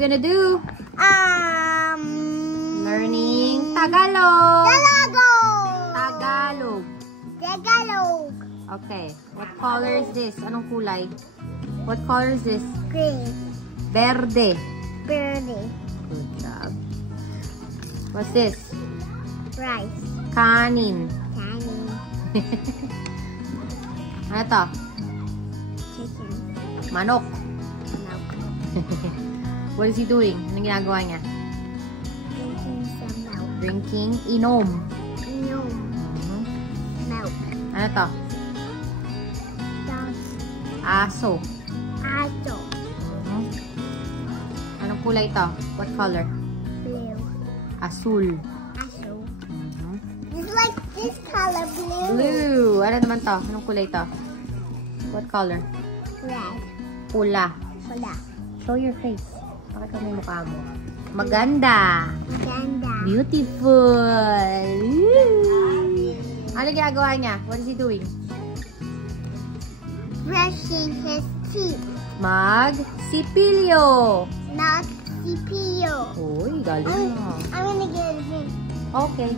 we gonna do? Learning Tagalog. Tagalog. Okay. What color is this? Anong kulay? What color is this? Green. Verde. Verde. Good job. What's this? Rice. Kanin. Kanin. Ano to? Chicken. Manok. Milk. What is he doing? Anong ginagawa niya? Drinking some milk. Drinking. Inom. No. Milk. Ano to? Dog. Aso. Aso. Anong kulay to? What color? Blue. Asul. Aso. It's like this color, blue. Blue. Ano naman to? Anong kulay to? What color? Red. Pula. Pula. Show your face. Pakita mo yung mukha mo. Maganda. Maganda. Beautiful. Ano ginagawa niya? What is he doing? Brushing his teeth. Mag-sipilyo. Not CPU. Uy, galing mo. I'm gonna get him. Okay.